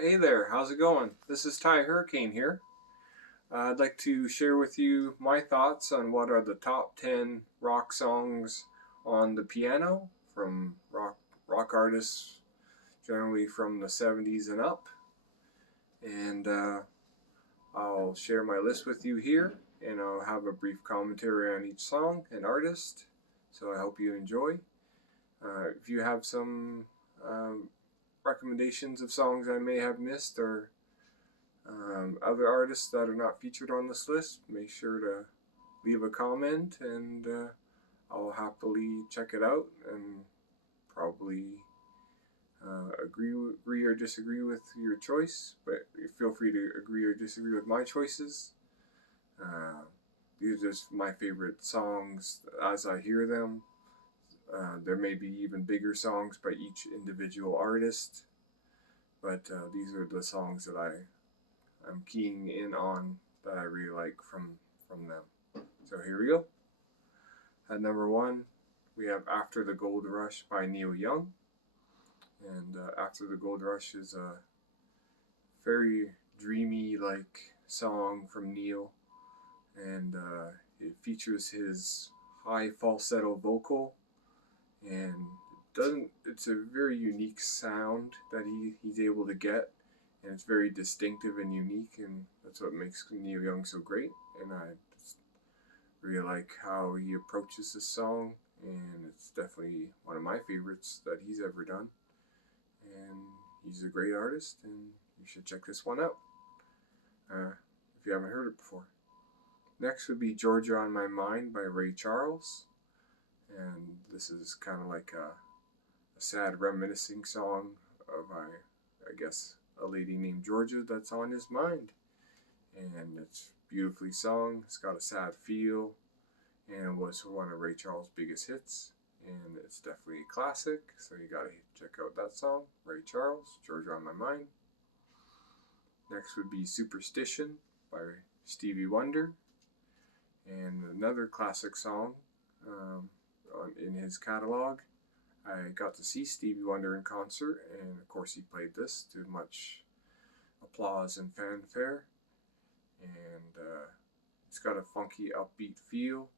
Hey there, how's it going? This is Tye Hurricane here. I'd like to share with you my thoughts on what are the top 10 rock songs on the piano from rock artists, generally from the 70s and up. And I'll share my list with you here, and I'll have a brief commentary on each song and artist. So I hope you enjoy. If you have some recommendations of songs I may have missed or other artists that are not featured on this list, make sure to leave a comment and I'll happily check it out and probably agree or disagree with your choice, but feel free to agree or disagree with my choices. These are just my favorite songs as I hear them. There may be even bigger songs by each individual artist, but these are the songs that I'm keying in on that I really like from them. So here we go. At number 1, we have After the Gold Rush by Neil Young. And After the Gold Rush is a very dreamy like song from Neil, and it features his high falsetto vocal, and it's a very unique sound that he's able to get, and it's very distinctive and unique, and that's what makes Neil Young so great. And I just really like how he approaches this song, and it's definitely one of my favorites that he's ever done. And he's a great artist, and you should check this one out if you haven't heard it before. Next would be Georgia on My Mind by Ray Charles, and this is kind of like a sad reminiscing song of I guess a lady named Georgia that's on his mind, and it's beautifully sung. It's got a sad feel, and it was one of Ray Charles' biggest hits, and it's definitely a classic, so you gotta check out that song, Ray Charles, Georgia on My Mind. Next would be Superstition by Stevie Wonder, and another classic song in his catalog. I got to see Stevie Wonder in concert, and of course he played this to much applause and fanfare, and it's got a funky upbeat feel,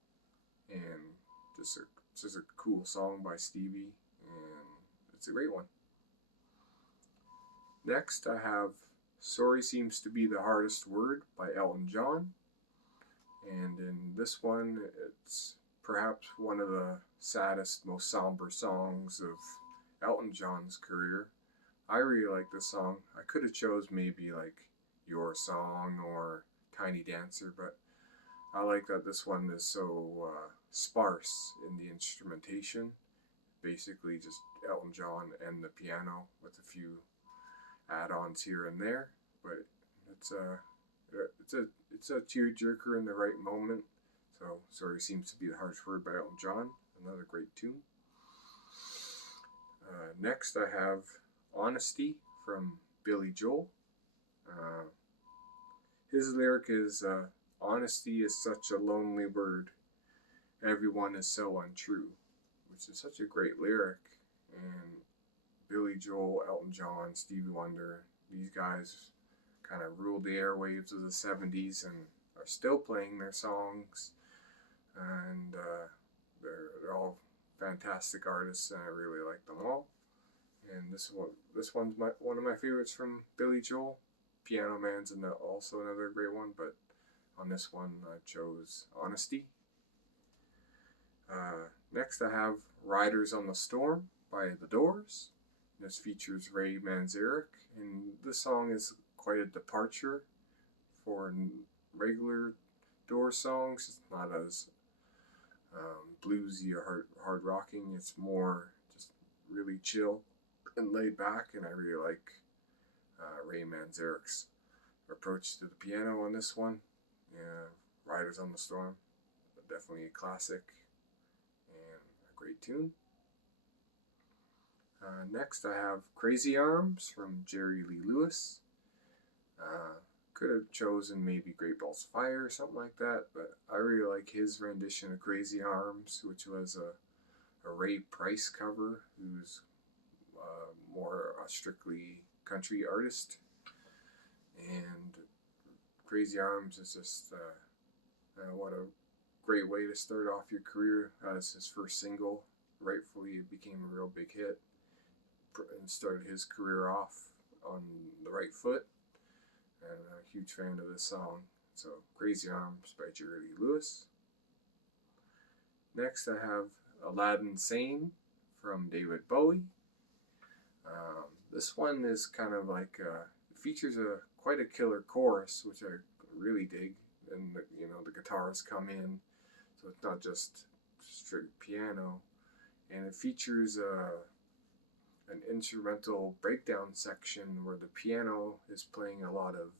and just a cool song by Stevie, and it's a great one. Next I have Sorry Seems to Be the Hardest Word by Elton John, and in this one it's perhaps one of the saddest, most somber songs of Elton John's career. I really like this song. I could have chose maybe like Your Song or Tiny Dancer, but I like that this one is so sparse in the instrumentation. Basically just Elton John and the piano with a few add-ons here and there, but it's a tearjerker in the right moment. So Sorry Seems to Be the Hardest Word by Elton John, another great tune. Next I have Honesty from Billy Joel. His lyric is, honesty is such a lonely word, everyone is so untrue, which is such a great lyric. And Billy Joel, Elton John, Stevie Wonder, these guys kind of ruled the airwaves of the 70s and are still playing their songs, and they're all fantastic artists, and I really like them all. And this one's one of my favorites from Billy Joel. Piano Man's also another great one, but on this one I chose Honesty. Next I have Riders on the Storm by The Doors. This features Ray Manzarek, and this song is quite a departure for regular Doors songs. It's not as bluesy or hard rocking. It's more just really chill and laid back, and I really like Ray Manzarek's approach to the piano on this one. Yeah, Riders on the Storm, definitely a classic and a great tune. Next I have Crazy Arms from Jerry Lee Lewis. Could have chosen maybe Great Balls of Fire or something like that, but I really like his rendition of Crazy Arms, which was a Ray Price cover, who's more a strictly country artist And Crazy Arms is just what a great way to start off your career as his first single. Rightfully, it became a real big hit and started his career off on the right foot. And I'm a huge fan of this song. So, Crazy Arms by Jerry Lee Lewis. Next, I have Aladdin Sane from David Bowie. This one is kind of like features quite a killer chorus, which I really dig, and the guitars come in, so it's not just straight piano, and it features an instrumental breakdown section where the piano is playing a lot of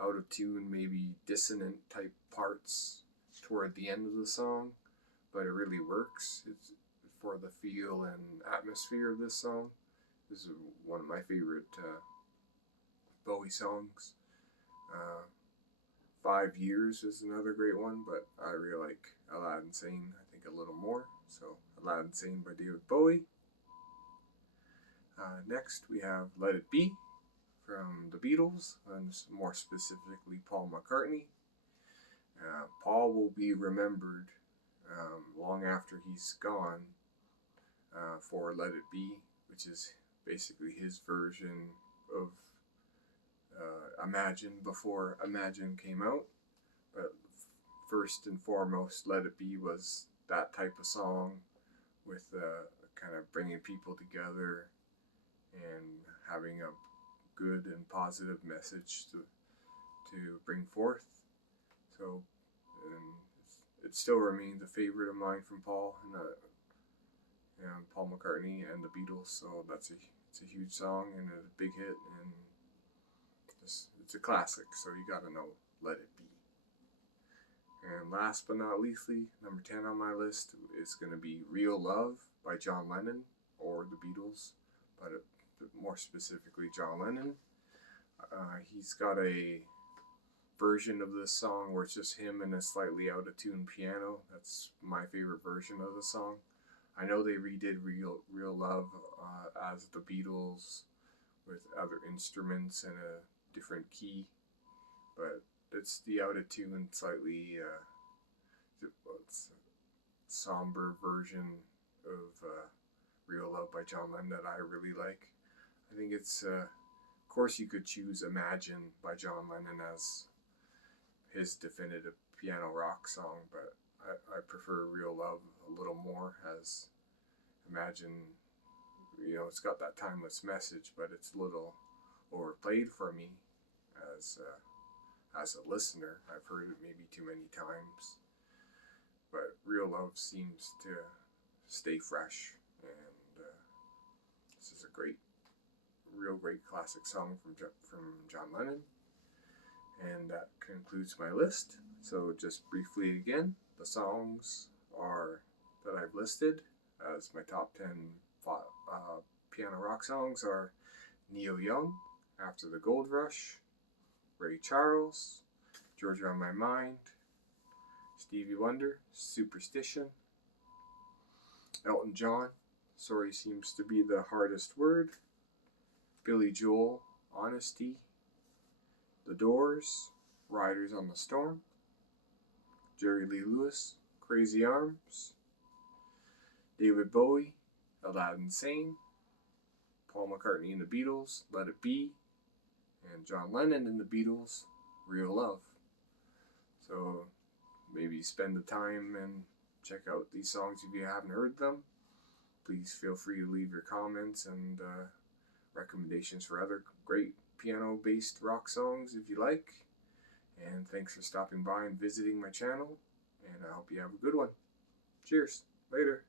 out of tune, maybe dissonant type parts toward the end of the song, but it really works. It's for the feel and atmosphere of this song. This is one of my favorite Bowie songs. 5 Years is another great one, but I really like Aladdin Sane, I think, a little more. So, Aladdin Sane by David Bowie. Next, we have Let It Be from the Beatles, and more specifically Paul McCartney. Paul will be remembered long after he's gone for Let It Be, which is basically his version of Imagine before Imagine came out. But first and foremost, Let It Be was that type of song with kind of bringing people together and having a good and positive message to bring forth. So it still remains a favorite of mine from Paul and Paul McCartney and the Beatles. So it's a huge song and a big hit, and it's a classic. So you gotta know Let It Be. And last but not leastly, number 10 on my list is going to be Real Love by John Lennon, or the Beatles, but more specifically John Lennon. He's got a version of this song where it's just him and a slightly out of tune piano. That's my favorite version of the song. I know they redid Real Love as the Beatles with other instruments and a different key, but it's the out of tune, slightly somber version of Real Love by John Lennon that I really like. I think it's, of course you could choose Imagine by John Lennon as his definitive piano rock song, but I prefer Real Love a little more, as Imagine, it's got that timeless message, but it's a little overplayed for me as a listener. I've heard it maybe too many times, but Real Love seems to stay fresh, and this is a real great classic song from John Lennon. And that concludes my list. So just briefly again, the songs that I've listed as my top 10 piano rock songs are Neil Young, After the Gold Rush, Ray Charles, Georgia on My Mind, Stevie Wonder, Superstition, Elton John, Sorry Seems to Be the Hardest Word, Billy Joel, Honesty, The Doors, Riders on the Storm, Jerry Lee Lewis, Crazy Arms, David Bowie, Aladdin Sane, Paul McCartney and the Beatles, Let It Be, and John Lennon and the Beatles, Real Love. So maybe spend the time and check out these songs if you haven't heard them. Please feel free to leave your comments and recommendations for other great piano-based rock songs if you like. And thanks for stopping by and visiting my channel, and I hope you have a good one. Cheers. Later.